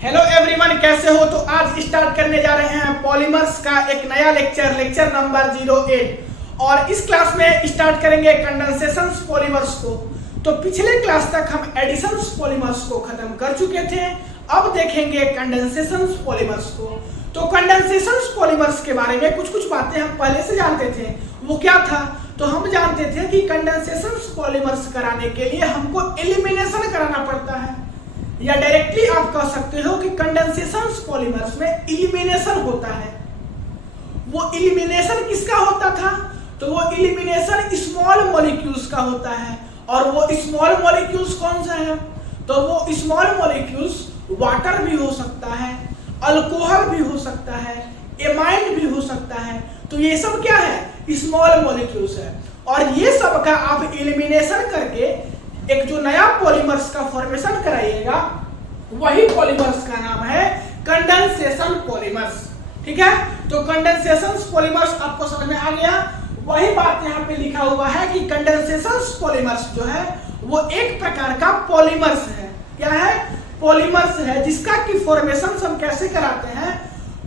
Hello everyone, कैसे हो? तो आज स्टार्ट करने जा रहे हैं पॉलीमर्स का एक नया लेक्चर नंबर 08 और इस क्लास में स्टार्ट करेंगे कंडेंसेशंस पॉलीमर्स को। तो पिछले क्लास तक हम एडिशंस पॉलीमर्स को खत्म कर चुके थे, अब देखेंगे कंडेंसेशंस पॉलीमर्स को। तो कंडेंसेशंस पॉलीमर्स के बारे में कुछ बातें हम पहले से जानते थे। वो क्या था? तो हम जानते थे कि कंडेंसेशंस पॉलीमर्स कराने के लिए हमको एलिमिनेशन कराना पड़ता है, या डायरेक्टली आप कह सकते हो कि कंडेंसेशंस पॉलीमर्स में एलिमिनेशन होता है। वो एलिमिनेशन किसका होता था? तो वो एलिमिनेशन स्मॉल मॉलिक्यूल्स का होता है। और वो स्मॉल मॉलिक्यूल्स कौन सा है? तो वो स्मॉल मॉलिक्यूल्स वाटर भी हो सकता है, अल्कोहल भी हो सकता है, एमाइन भी हो सकता है। तो ये सब क्या है? स्मॉल मॉलिक्यूल्स है। और ये सब का आप एलिमिनेशन करके एक जो नया पॉलीमर्स का फॉर्मेशन कराइएगा, वही पॉलीमर्स का नाम है कंडेंसेशन पॉलीमर्स। ठीक है, तो कंडेंसेशन पॉलीमर्स आपको समझ में आ गया। वही बात यहाँ पे लिखा हुआ है कि कंडेंसेशन पॉलीमर्स जो है वो एक प्रकार का पॉलीमर्स है। क्या है? पॉलीमर्स है, जिसका की फॉर्मेशन हम कैसे कराते हैं?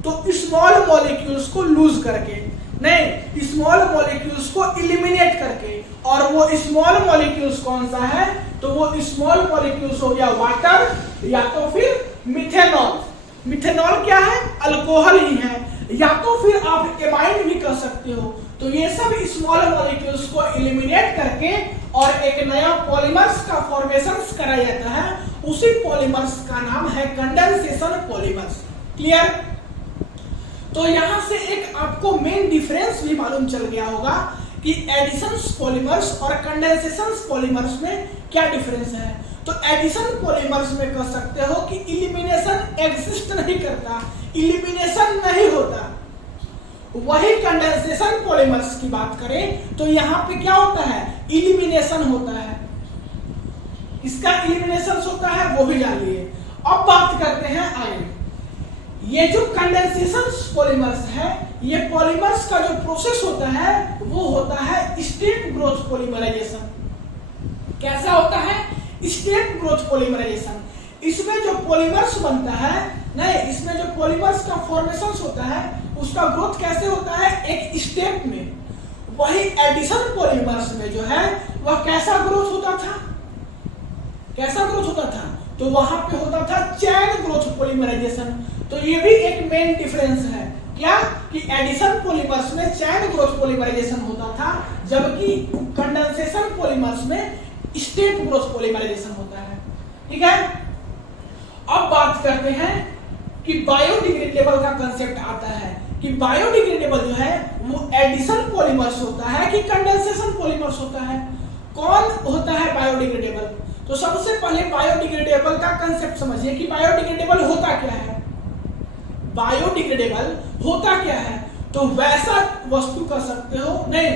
तो स्मॉल मॉलिक्यूल्स को लूज करके, नहीं, स्मॉल मॉलिक्यूल्स को एलिमिनेट करके। और वो स्मॉल मॉलिक्यूल्स कौन सा है? तो वो स्मॉल मॉलिक्यूल्स हो गया वाटर, या तो फिर मिथेनॉल। मिथेनॉल क्या है? अल्कोहल ही है, या तो फिर आप एमाइन भी कह सकते हो। तो ये सब स्मॉल मॉलिक्यूल्स को एलिमिनेट करके और एक नया पॉलीमर्स का फॉर्मेशन कराया जाता है। उसी पॉलीमर्स का नाम है कंडेंसेशन पॉलीमर्स। क्लियर? तो यहां से एक आपको मेन डिफरेंस भी मालूम चल गया होगा कि एडिशंस पॉलीमर्स और कंडेंसेशंस पॉलीमर्स में क्या डिफरेंस है। तो एडिशन पॉलीमर्स में कह सकते हो कि एलिमिनेशन एग्जिस्ट नहीं करता, एलिमिनेशन नहीं होता। वही कंडेंसेशन पॉलीमर्स की बात करें तो यहाँ पे क्या होता है? एलिमिनेशन होता है। इसका एलिमिनेशन होता है, वो भी जान लिए। अब बात करते हैं आगे। ये जो कंडेंसेशन पॉलीमर्स है, ये पॉलीमर्स का जो प्रोसेस होता है वो होता है स्टेट ग्रोथ पॉलीमराइजेशन। कैसा होता है? Step growth polymerisation. इसमें जो पॉलीमर्स बनता है, नहीं, इसमें जो पॉलीमर्स का फॉर्मेशन होता है उसका ग्रोथ कैसे होता है? एक स्टेप में। वही एडिशन पॉलीमर्स में जो है वह कैसा ग्रोथ होता था? कैसा ग्रोथ होता था? तो वहां पे होता था चैन ग्रोथ पॉलीमराइजेशन। तो ये भी एक मेन डिफरेंस है। क्या? कि एडिशन पॉलीमर्स में चैन ग्रोथ पॉलीमराइजेशन होता था, जबकि कंडेंसेशन पॉलीमर्स में स्टेट ग्रोथ पॉलीमराइजेशन होता है। ठीक है, अब बात करते हैं कि बायोडिग्रेडेबल का कंसेप्ट आता है कि बायोडिग्रेडेबल जो है वो एडिशन पॉलीमर्स होता है कि कंडेंसेशन पॉलीमर्स होता है। कौन होता है बायोडिग्रेडेबल? तो सबसे पहले बायोडिग्रेडेबल का कंसेप्ट समझिए कि बायोडिग्रेडेबल होता क्या है। बायोडिग्रेडेबल होता क्या है? तो वैसा वस्तु कर सकते हो, नहीं,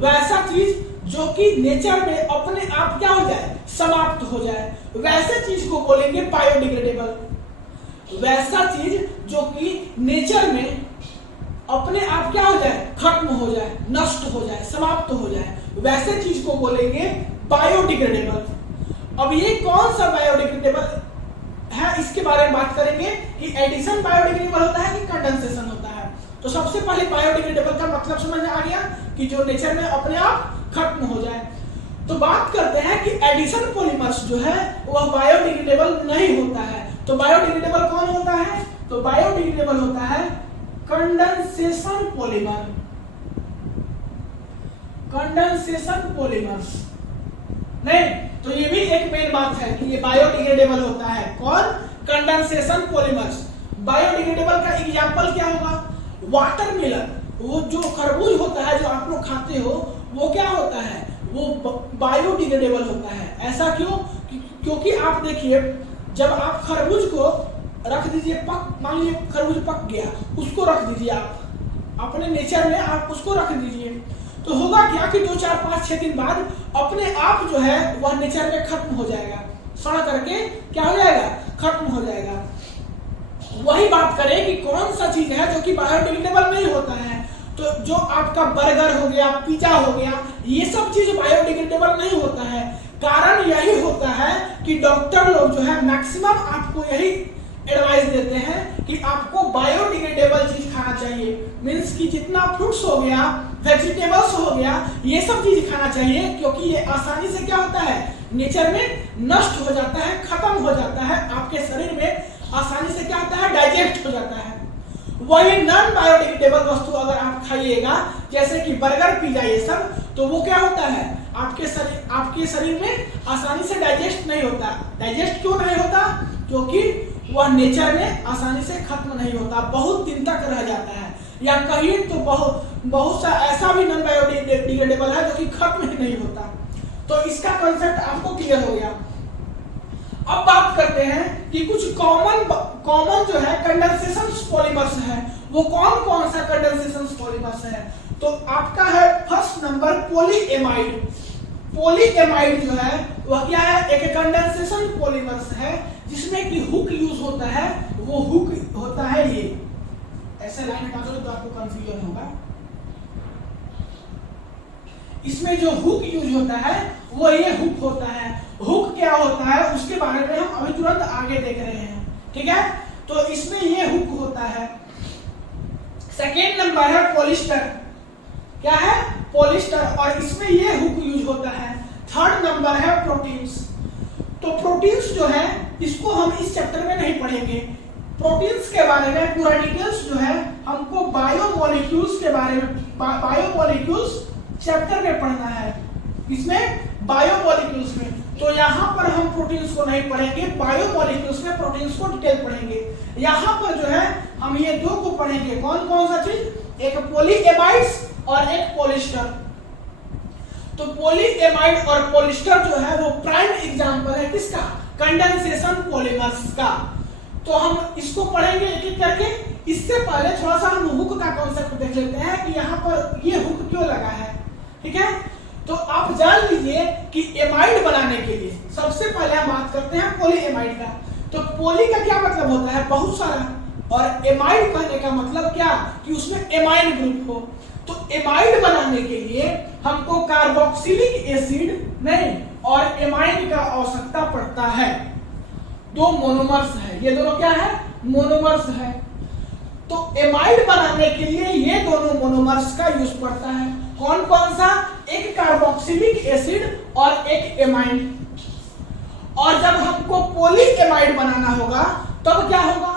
वैसा चीज जो कि नेचर में अपने आप क्या हो जाए? समाप्त हो जाए, वैसे चीज को बोलेंगे बायोडिग्रेडेबल। वैसा चीज जो कि नेचर में अपने आप क्या हो जाए? खत्म हो जाए, नष्ट हो जाए, समाप्त हो जाए, वैसे चीज को बोलेंगे बायोडिग्रेडेबल। अब ये कौन सा बायोडिग्रेडेबल है, इसके बारे में बात करेंगे कि एडिशन बायोडिग्रेडेबल होता है कि कंडेंसेशन होता है। तो सबसे पहले बायोडिग्रेडेबल का मतलब समझ में आ गया कि जो नेचर में अपने आप खत्म हो जाए। तो बात करते हैं कि एडिशन पॉलीमर्स जो है वह बायोडिग्रेडेबल नहीं होता है। तो बायोडिग्रेडेबल कौन होता है? तो बायोडिग्रेडेबल होता है कंडेंसेशन पॉलीमर। कंडेंसेशन पॉलीमर्स नहीं, तो ये भी एक मेन बात है कि ये बायोडिग्रेडेबल होता है। कौन? Condensation polymers. बायोडिग्रेडेबल का एग्जांपल क्या होगा? वाटरमेलन, वो जो खरबूज होता है जो आप लोग खाते हो, वो क्या होता है? वो बायोडिग्रेडेबल होता है। ऐसा क्यों? क्योंकि आप देखिए, जब आप खरबूज को रख दीजिए, पक, मान लीजिए खरबूज पक गया, उसको रख दीजिए, आप अपने नेचर में आप उसको रख दीजिए, तो होगा क्या कि 2, 4, 5, 6 दिन बाद अपने आप जो है वह नेचर में खत्म हो जाएगा, सड़ करके क्या हो जाएगा? खत्म हो जाएगा। वही बात करें कि कौन सा चीज है जो कि बायोडिग्रेडेबल नहीं होता है। तो जो आपका बर्गर हो गया, पिज्जा हो गया, ये सब चीज बायोडिग्रेडेबल नहीं होता है। कारण यही होता है कि डॉक्टर लोग जो है मैक्सिमम आपको यही एडवाइस देते हैं कि आपको बायोडिग्रेडेबल चीज खाना चाहिए। मींस कि जितना फ्रूट्स हो गया, वेजिटेबल्स हो गया, ये सब चीज खाना चाहिए, क्योंकि ये आसानी से क्या होता है, नेचर में नष्ट हो जाता है, खत्म हो जाता है, आपके शरीर में आसानी से क्या होता है, डाइजेस्ट हो जाता है। वही नॉन बायोडिग्रेडेबल वस्तु अगर आप खाइएगा, जैसे कि बर्गर, पिज्जा, ये सब, तो वो क्या होता है, आपके शरीर में आसानी से डाइजेस्ट नहीं होता। डाइजेस्ट क्यों नहीं होता? क्योंकि वह नेचर में आसानी से खत्म नहीं होता, बहुत दिन तक रह जाता है, या कहीं तो बहुत सा ऐसा भी नॉन बायोडिग्रेडेबल है जो कि खत्म ही नहीं होता। तो इसका कॉन्सेप्ट आपको क्लियर हो गया। अब बात करते हैं कि कुछ कॉमन जो है कंडेंसेशन पॉलीमर्स है, वो कौन कौन सा कंडेंसेशन पॉलीमर्स है। तो आपका है फर्स्ट नंबर पॉलीएमाइड। पॉलीएमाइड जो है वह क्या है, एक कंडेंसेशन पॉलीमर्स है जिसमें कि हुक यूज होता है। वो हुक होता है ये, ऐसे लाइन हटा दो तो आपको कंफ्यूजन होगा। इसमें जो हुक यूज होता है वो ये हुक होता है। हुक क्या होता है उसके बारे में हम अभी तुरंत आगे देख रहे हैं, ठीक है। तो इसमें ये हुक होता है। सेकेंड नंबर है पॉलिस्टर। क्या है, पॉलिस्टर, और इसमें ये हुक यूज होता है। थर्ड नंबर है प्रोटीन्स। तो प्रोटीन्स जो है इसको हम इस चैप्टर में नहीं पढ़ेंगे। प्रोटीन्स के बारे में पूरा डिटेल्स जो है हमको बायोमोलिक्यूल्स के बारे में, बायोमोलिक्यूल्स चैप्टर में पढ़ना है, इसमें बायोमोलिक्यूल्स में। तो यहाँ पर हम प्रोटीन्स को नहीं पढ़ेंगे, बायोमोलिक्यूल्स में प्रोटीन्स को डिटेल पढ़ेंगे। यहाँ पर जो है हम ये दो को पढ़ेंगे। कौन कौन सा चीज, एक पॉलीएमाइड्स और एक पॉलिस्टर। तो पॉलीएमाइड और पॉलिस्टर जो है वो प्राइम एग्जांपल है किसका, कंडेंसेशन पॉलीमर्स का। तो हम इसको पढ़ेंगे एक एक करके। इससे पहले थोड़ा सा हम हुक का कॉन्सेप्ट देख लेते हैं कि यहाँ पर ये हुक क्यों लगा है, ठीक है। तो आप जान लीजिए कि एमाइड बनाने के लिए सबसे पहले हम बात करते हैं पॉलीएमाइड का। तो पॉली का क्या मतलब होता है, बहुत सारा, और एमाइड कहने का मतलब क्या, कि उसमें एमाइन ग्रुप हो। तो एमाइड बनाने के लिए हमको कार्बोक्सिलिक एसिड नहीं और एमाइन का आवश्यकता पड़ता है। दो मोनोमर्स है, ये दोनों क्या है, मोनोमर्स है। तो एमाइड बनाने के लिए ये दोनों मोनोमर्स का यूज पड़ता है। कौन कौन सा, एक कार्बोक्सिलिक एसिड और एक एमाइन। और जब हमको पॉलीएमाइड बनाना होगा तब क्या होगा,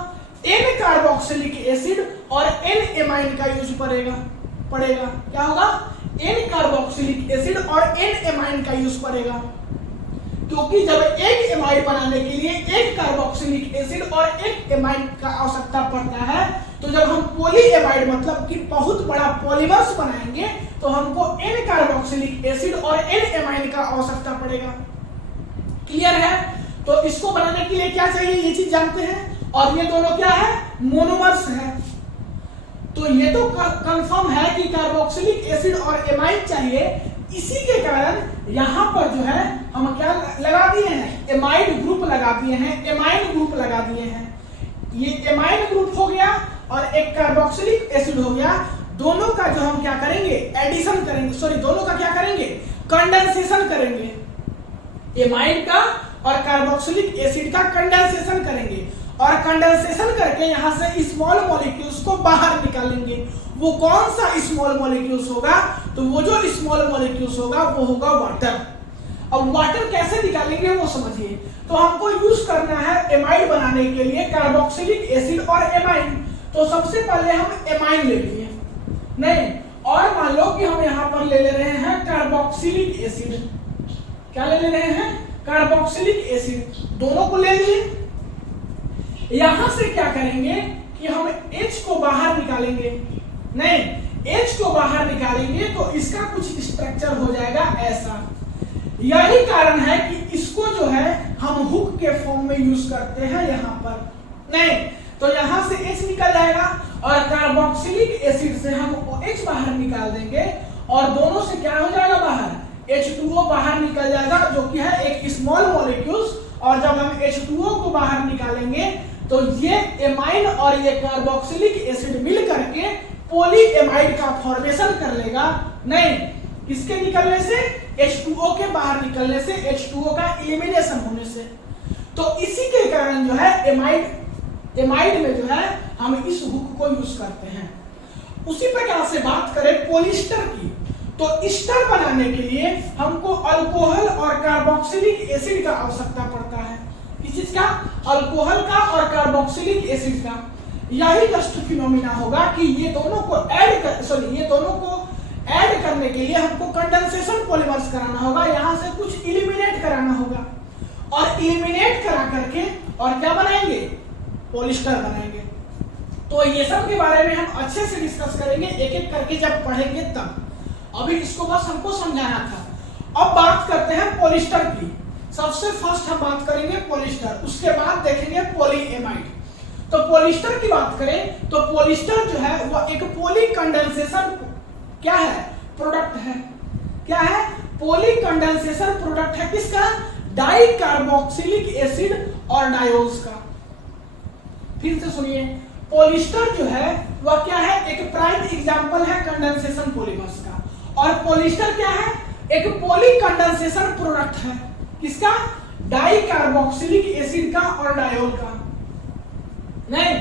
एन कार्बोक्सिलिक एसिड और एन एमाइन का यूज पड़ेगा। क्या होगा, एन कार्बोक्सिलिक एसिड और एन एमाइन का यूज पड़ेगा। क्योंकि जब एक एमाइड बनाने के लिए एक कार्बोक्सिलिक एसिड और एक एमाइन का आवश्यकता पड़ता है, तो जब हम पॉलीएमाइड मतलब कि बहुत बड़ा पॉलीमर्स बनाएंगे तो हमको एन कार्बोक्सिलिक एसिड और एन एमाइन का आवश्यकता पड़ेगा। क्लियर है। तो इसको बनाने के लिए क्या चाहिए, ये चीज जानते हैं। और ये दोनों क्या है, मोनोमर्स है। तो ये तो कंफर्म है कि कार्बोक्सिलिक एसिड और एमाइन चाहिए। इसी के कारण यहाँ पर जो है हम क्या लगा दिए हैं, एमाइड ग्रुप लगा दिए हैं, एमाइन ग्रुप लगा दिए हैं। ये एमाइन ग्रुप हो गया और एक कार्बोक्सिलिक एसिड हो गया। दोनों का जो हम क्या करेंगे, एडिशन करेंगे, सॉरी दोनों का क्या करेंगे, कंडेंसेशन करेंगे। एमाइन का और कार्बोक्सिलिक एसिड का कंडेंसेशन करेंगे, और कंडेंसेशन करके यहाँ से स्मॉल मॉलिक्यूल्स को बाहर निकालेंगे। वो कौन सा स्मॉल मॉलिक्यूल्स होगा, तो वो जो स्मॉल मॉलिक्यूल्स होगा वो होगा वाटर। अब वाटर कैसे निकालेंगे वो समझिए। तो हमको यूज करना है एमाइड बनाने के लिए कार्बोक्सिलिक एसिड और एमाइन। तो सबसे पहले हम एमाइन ले लिए, नहीं, और मान लो कि हम यहाँ पर ले रहे हैं कार्बोक्सिलिक एसिड। क्या ले रहे हैं, कार्बोक्सिलिक एसिड। दोनों को ले लिए। यहां से क्या करेंगे कि हम H को बाहर निकालेंगे, नहीं, H को बाहर निकालेंगे तो इसका कुछ स्ट्रक्चर हो जाएगा ऐसा। यही कारण है कि इसको जो है हम हुक के फॉर्म में यूज करते हैं यहाँ पर, नहीं, तो यहां से H निकल जाएगा और कार्बोक्सिलिक एसिड से हम H बाहर निकाल देंगे और दोनों से क्या हो जाएगा बाहर, H2O बाहर निकल जाएगा, जो कि है एक स्मॉल मॉलिक्यूल्स। और जब हम H2O को बाहर निकालेंगे तो ये एमाइन और ये कार्बोक्सिलिक एसिड मिल करके पॉलीएमाइड का फॉर्मेशन कर लेगा। नहीं, इसके निकलने से, H2O के बाहर निकलने से, H2O का एलिमिनेशन होने से। तो इसी के कारण जो है एमाइड एमाइड में जो है हम इस हुक को यूज करते हैं। उसी प्रकार से बात करें पॉलिस्टर की, तो स्टर बनाने के लिए हमको अल्कोहल और कार्बोक्सिलिक एसिड का आवश्यकता पड़ता है। किस चीज का? अल्कोहल का और कार्बोक्सिलिक एसिड का। यही जस्ट फिनोमिना होगा कि ये दोनों को ऐड करने के लिए हमको कंडेंसेशन पॉलीमर्स कराना होगा, यहां से कुछ इलिमिनेट कराना होगा, और इलिमिनेट करा करके और क्या बनाएंगे? पॉलिस्टर बनाएंगे। तो ये सब के बारे में हम अच्छे से डिस्कस करेंगे एक एक करके जब पढ़ेंगे तब। अभी इसको बस हमको समझाना था। अब बात करते हैं पॉलिस्टर की। सबसे फर्स्ट हम बात करेंगे पॉलिस्टर, उसके बाद देखेंगे पॉलीएमाइड। तो पॉलिस्टर की बात करें तो पॉलिस्टर जो है वह एक पॉली कंडेंसेशन क्या है? प्रोडक्ट है। क्या है? पॉली कंडेंसेशन प्रोडक्ट है। किसका? डाई कार्बोक्सिलिक एसिड और डायोल्स का। फिर से सुनिए, पॉलिस्टर जो है वह क्या है? एक प्राइम एग्जांपल है कंडेंसेशन पॉलीमर्स का। और पॉलिस्टर क्या है? एक पॉली कंडेंसेशन प्रोडक्ट है। किसका? डाई कार्बोक्सिलिक एसिड का और डायोल का। नहीं,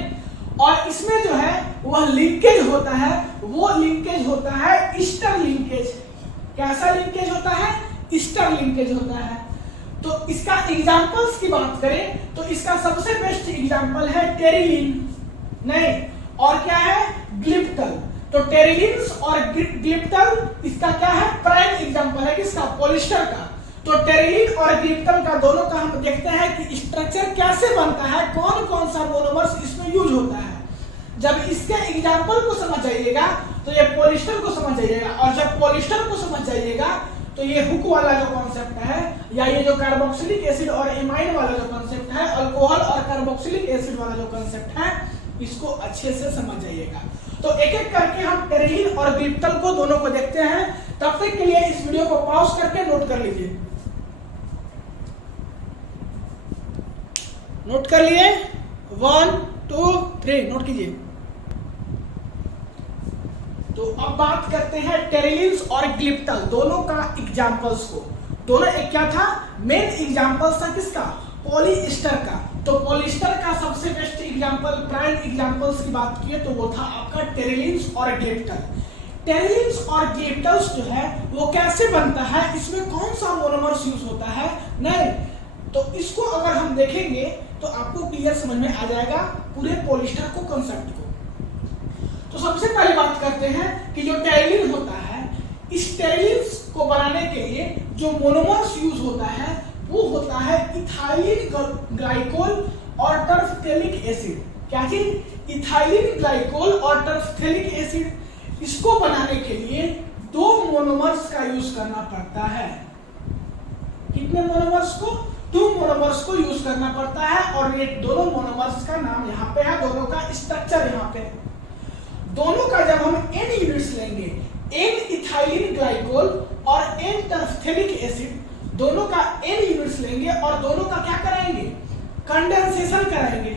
और इसमें जो है वह लिंकेज होता है, वो लिंकेज होता है ईस्टर लिंकेज। कैसा लिंकेज होता है? ईस्टर लिंकेज होता है। तो इसका एग्जांपल्स की बात करें तो इसका सबसे बेस्ट एग्जांपल है टेरिलीन, नहीं, और क्या है? ग्लिप्टल। तो टेरिलीन्स और ग्लिप्टल इसका क्या है? प्राइम एग्जांपल है। किसका? पॉलिस्टर का। तो टेरिलीन और ग्लिप्टल का दोनों का हम देखते हैं कि स्ट्रक्चर कैसे बनता है, कौन कौन सा मोनोमर्स इसमें यूज होता है। जब इसके एग्जांपल को समझ जाइएगा तो ये पॉलिस्टर को समझ जाइएगा, और जब पॉलिस्टर को समझ जाइएगा तो ये हुक वाला जो कॉन्सेप्ट है, या ये जो कार्बोक्सिलिक एसिड और एमाइड वाला जो कॉन्सेप्ट है, अल्कोहल और कार्बोक्सिलिक एसिड वाला जो कॉन्सेप्ट है, इसको अच्छे से समझ जाइएगा। तो एक एक करके हम टेरिलीन और ग्लिप्टल को दोनों को देखते हैं। तब तक के लिए इस वीडियो को पॉज करके नोट कर लीजिए। नोट कर लिए? 1 2 3 नोट कीजिए। तो अब बात करते हैं टेरिलीन्स और ग्लिप्टल दोनों का एग्जांपल्स को। दोनों एक क्या था? मेन एग्जांपल्स था किसका? पॉलिएस्टर का। तो पॉलिएस्टर का सबसे बेस्ट एग्जांपल, प्राइम एग्जांपल्स की बात की तो वो था आपका टेरिलीन्स और ग्लिप्टल। टेरिलीन्स और ग्लिप्टल्स जो है वो कैसे बनता है, इसमें कौन सा मोनोमर्स यूज होता है, नहीं, तो इसको अगर हम देखेंगे तो आपको क्लियर समझ में आ जाएगा पूरे पॉलिएस्टर को, कंसेप्ट को। तो सबसे पहले बात करते हैं कि जो टेरिलीन होता है, इस टेरिलीन्स को बनाने के लिए जो मोनोमर्स यूज होता है वो होता है इथाइलिन ग्लाइकोल और टर्फथेलिक एसिड। क्या चीज? इथाइलिन ग्लाइकोल और टर्फथेलिक एसिड। इसको बनाने के लिए 2 मोनोमर्स का यूज करना पड़ता है। कितने मोनोमर्स को? 2 मोनोमर्स को यूज करना पड़ता है, और ये दोनों मोनोमर्स का नाम यहाँ पे है, दोनों का स्ट्रक्चर यहाँ पे। दोनों का जब हम N यूनिट्स लेंगे, N इथाइलिन ग्लाइकोल और N टर्फथेलिक एसिड, दोनों का N यूनिट्स लेंगे और दोनों का क्या कराएंगे? कंडेंसेशन कराएंगे।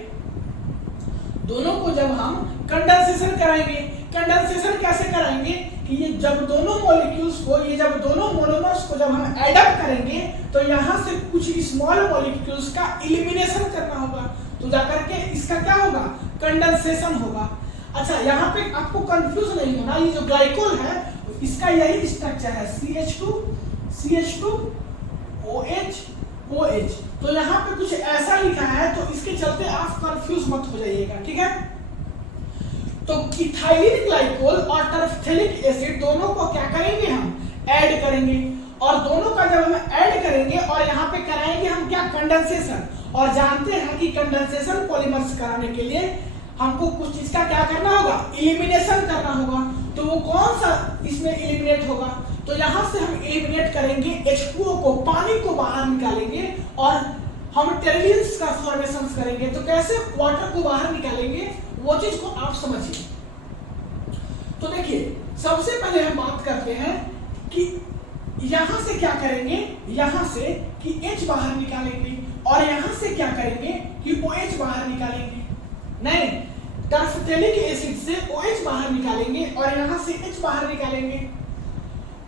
दोनों को जब हम कंडेंसेशन कराएंगे, कंडेंसेशन कैसे कराएंगे कि ये जब दोनों मॉलिक्यूल्स को, ये जब दोनों मोनोमर्स को जब हम एड अप करेंगे तो यहां से कुछ स्मॉल मॉलिक्यूल्स का एलिमिनेशन करना होगा, तो जाकर के इसका क्या होगा? कंडेंसेशन होगा। अच्छा, यहाँ पे आपको कंफ्यूज नहीं होना, ये जो ग्लाइकोल है इसका यही स्ट्रक्चर है, CH2 OH OH। तो यहाँ पे कुछ ऐसा लिखा है, तो इसके चलते आप कंफ्यूज मत हो जाइएगा, ठीक है। तो इथाइलिन ग्लाइकोल और टर्फथेलिक एसिड दोनों को क्या करेंगे? हम ऐड करेंगे, और दोनों का जब हम ऐड करेंगे और यहाँ पे कराएंगे हम क्या? कंडेंसेशन। और जानते हैं कि कंडेंसेशन पॉलीमर्स कराने के लिए हमको कुछ चीज का क्या करना होगा? इलिमिनेशन करना होगा। तो वो कौन सा इसमें इलिमिनेट होगा? तो यहां से हम इलिमिनेट करेंगे H2O को, पानी को बाहर निकालेंगे, और हम टेरिलीन्स का फॉर्मेशन करेंगे। तो कैसे वाटर को बाहर निकालेंगे वो चीज को आप समझिए। तो देखिए, सबसे पहले हम बात करते हैं कि यहां से क्या करेंगे, यहां से कि H बाहर निकालेंगे, और यहां से क्या करेंगे कि OH बाहर निकालेंगे। नहीं, टर्फथेलिक एसिड से OH बाहर निकालेंगे और यहां से H बाहर निकालेंगे,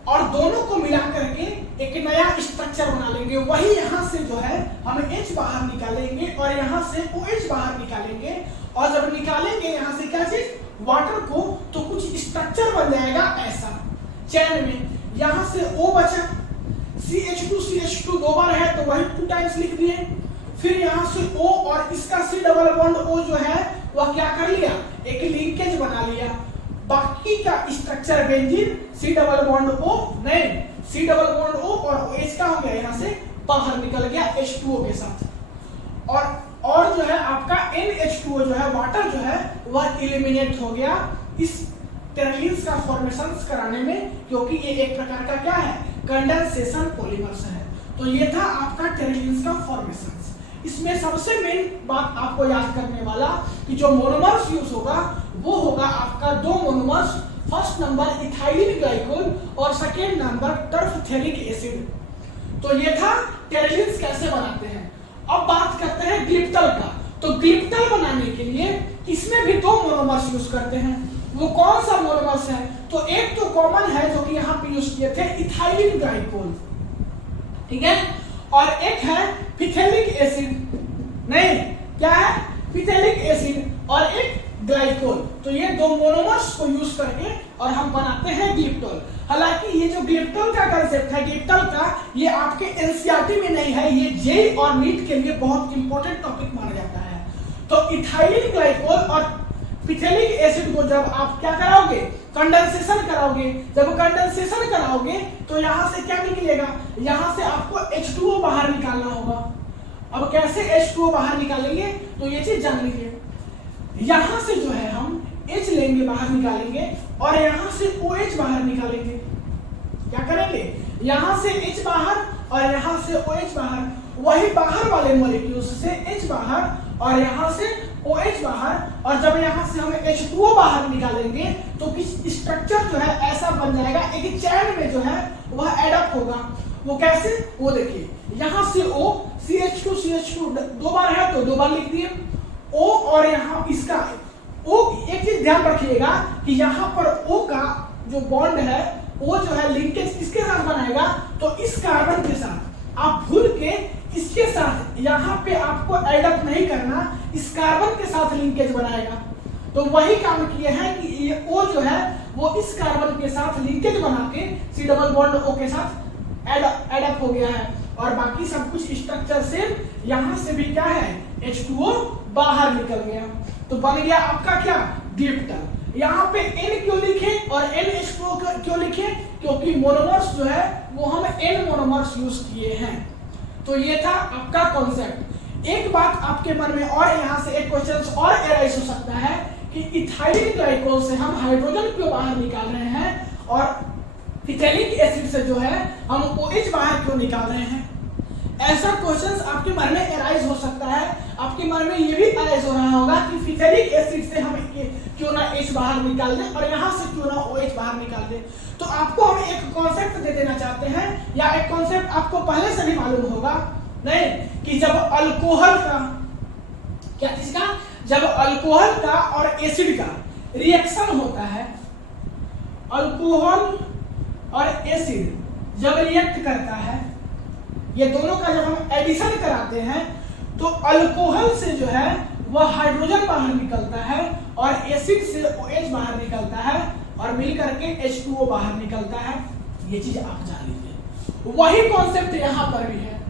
और दोनों को मिला करके एक नया स्ट्रक्चर बना लेंगे। वही यहां से जो है हम H बाहर निकालेंगे और यहां से OH बाहर निकालेंगे, और जब निकालेंगे यहाँ से क्या चीज, वाटर को, तो कुछ स्ट्रक्चर बन जाएगा ऐसा चैन में। यहाँ से O बचा, CH2 दो बार है तो वही 2 टाइम्स लिख दिए। फिर यहाँ से O और इसका C डबल बॉन्ड O जो है वह क्या कर लिया, एक लिंकेज बना लिया। बाकी का structure benzene C double bond O नहीं, C डबल बॉन्ड O और OH का हो गया यहाँ से बाहर निकल गया H2O के साथ। और जो है आपका NH2O जो है वाटर जो है वह एलिमिनेट हो गया इस टेरेलिन्स का फॉर्मेशंस कराने में, क्योंकि ये एक प्रकार का क्या है, कंडेंसेशन पॉलीमर्स है। तो ये था आपका टेरेलिन्स का फॉर्मेशंस। इसमें सबसे मेन बात आपको याद करने वाला कि जो मोनोमर्स यूज होगा वो होगा आपका 2 monomers, first number ethylene glycol और सेकेंड नंबर टर्फथेलिक एसिड। तो ये था टेरेलिन्स कैसे बनाते हैं। अब बात करते हैं ग्लिप्टल का। तो ग्लिप्टल बनाने के लिए इसमें भी 2 मोनोमर्स यूज करते हैं। वो कौन सा मोनोमर्स है, तो एक तो कॉमन है जो कि यहाँ पे यूज किए थे, इथाइलिन ग्लाइकोल, ठीक है, और एक है फिथेलिक एसिड, नहीं क्या है, फिथेलिक एसिड, और एक ग्लाइकोल। तो ये 2 मोनोमर्स को यूज करके और हम बनाते हैं ग्लिप्टॉल। हालांकि ये जो ग्लिप्टॉल का कंसेप्ट है, ग्लिप्टॉल का, ये आपके एनसीईआरटी में नहीं है, ये जेईई और नीट के लिए बहुत इंपॉर्टेंट टॉपिक माना जाता है। तो इथाइलिन ग्लाइकोल और फिथेलिक एसिड को जब आप क्या कराओगे, कंडेंसेशन कराओगे, जब कंडेंसेशन कराओगे तो यहाँ से क्या निकलेगा, यहाँ से आपको H2O बाहर निकालना होगा। अब कैसे H2O बाहर निकालेंगे, तो ये चीज जान लीजिए। यहाँ से जो है हम H लेंगे, बाहर निकालेंगे, और यहाँ से OH बाहर निकालेंगे। क्या करेंगे, यहाँ से H बाहर और यहाँ से OH बाहर, वही बाहर वाले मॉलिक्यूल्स से H बाहर और यहाँ से OH बाहर, और जब यहाँ से हम H2O बाहर निकालेंगे तो किस स्ट्रक्चर जो है ऐसा बन जाएगा, एक चैन में जो है वह एडअप होगा। वो कैसे, वो देखिए, यहाँ से O, CH2 दो बार है तो 2 बार लिख दिए O, और यहाँ इसका O, एक चीज ध्यान रखिएगा कि यहाँ पर O का जो बॉन्ड है, O जो है लिंकेज किसके साथ बनाएगा, तो इस कार्बन के साथ। आप भूल के इसके साथ यहाँ पे आपको एडअप नहीं करना, इस कार्बन के साथ लिंकेज बनाएगा। तो वही काम किए हैं कि ये O जो है वो इस कार्बन के साथ लिंकेज बना के C डबल बॉन्ड O के साथ एडअप हो गया है, और बाकी सब कुछ स्ट्रक्चर से यहाँ से भी क्या है, H2O बाहर निकल गया। तो बन गया आपका क्या, ग्लिप्टल। यहाँ पे N क्यों लिखे और NH2O क्यों लिखे, क्योंकि मोनोमर्स जो है वो हम N मोनोमर्स यूज किए हैं। तो ये था आपका कॉन्सेप्ट। एक बात आपके मन में और यहाँ से एक क्वेश्चन और एराइज हो सकता है कि इथाइलिन ग्लाइकोल से हम हाइड्रोजन क्यों बाहर निकाल रहे हैं, और फिथेलिक एसिड से जो है हम OH बाहर क्यों निकाल रहे हैं। ऐसा क्वेश्चंस आपके मन में एराइज हो सकता है। आपके मन में ये भी एराइज हो रहा होगा कि फिथेलिक एसिड से हम क्यों ना H बाहर निकाल दें और यहाँ से क्यों ना OH बाहर निकाल दें। तो आपको हम एक कॉन्सेप्ट दे देना चाहते हैं, या एक कॉन्सेप्ट आपको पहले से भी मालूम होगा, नहीं, कि जब अल्कोहल का, क्या चीज का, जब अल्कोहल का और एसिड का रिएक्शन होता है, अल्कोहल और एसिड जब रिएक्ट करता है, ये दोनों का जब हम एडिशन कराते हैं तो अल्कोहल से जो है वह हाइड्रोजन बाहर निकलता है और एसिड से OH बाहर निकलता है और मिल करके H2O बाहर निकलता है। ये चीज आप जान लीजिए। वही कॉन्सेप्ट यहाँ पर भी है,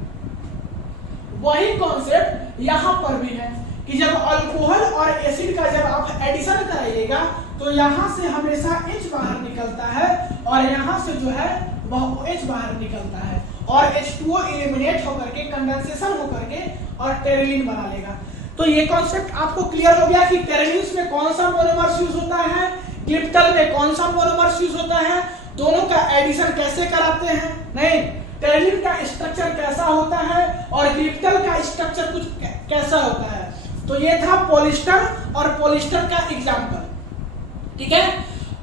वही कॉन्सेप्ट यहाँ पर भी है कि जब अल्कोहल और एसिड का जब आप एडिशन कराइएगा तो यहाँ से हमेशा H बाहर निकलता है और यहाँ से जो है वह OH बाहर निकलता है, और H2O एलिमिनेट होकर के कंडेंसेशन होकर के और टेरेलिन बना लेगा। तो ये कॉन्सेप्ट आपको क्लियर हो गया कि टेरेलिन्स में कौन सा मोनोमर्स यूज होता है, ग्लिप्टल में कौन सा मोनोमर्स यूज होता है, दोनों का एडिशन कैसे कराते हैं, नहीं, टेरेलिन का स्ट्रक्चर कैसा होता है और ग्लिप्टल का स्ट्रक्चर कुछ कैसा होता है। तो ये था पॉलिस्टर और पॉलिस्टर का एग्जाम्पल, ठीक है।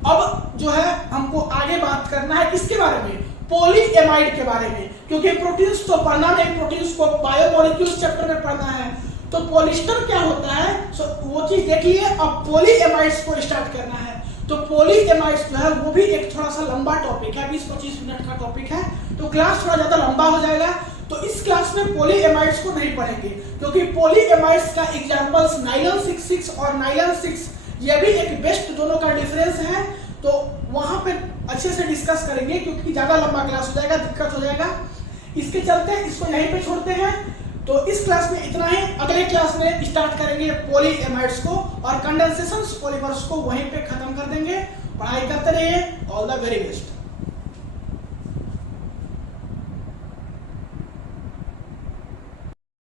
अब जो है हमको आगे बात करना है किसके बारे में, पॉलीएमाइड के बारे में, क्योंकि प्रोटीन्स तो पढ़ना नहीं, प्रोटीन्स को बायोमोलिक्यूल्स चैप्टर में पढ़ना है। तो पॉलिस्टर क्या होता है वो चीज देख लिए। अब पॉलीएमाइड्स को स्टार्ट करना है। तो पॉलीएमाइड्स जो है वो भी एक थोड़ा सा लंबा टॉपिक है, 20-25 मिनट का टॉपिक है, तो क्लास थोड़ा ज्यादा लंबा हो जाएगा। तो इस क्लास में पॉलीएमाइड्स को नहीं पढ़ेंगे, क्योंकि पॉलीएमाइड्स का एग्जांपल्स नाइलॉन 66 और नाइलॉन 6 ये भी एक बेस्ट दोनों का डिफरेंस है, तो वहां पे अच्छे से डिस्कस करेंगे, क्योंकि ज्यादा लंबा क्लास हो जाएगा, दिक्कत हो जाएगा। इसके चलते इसको यहीं पे छोड़ते हैं। तो इस क्लास में इतना ही। अगले क्लास में स्टार्ट करेंगे पॉलीएमाइड्स को और कंडेंसेशन पॉलीमर्स को वहीं पे खत्म कर देंगे। पढ़ाई करते रहिए। All the very best.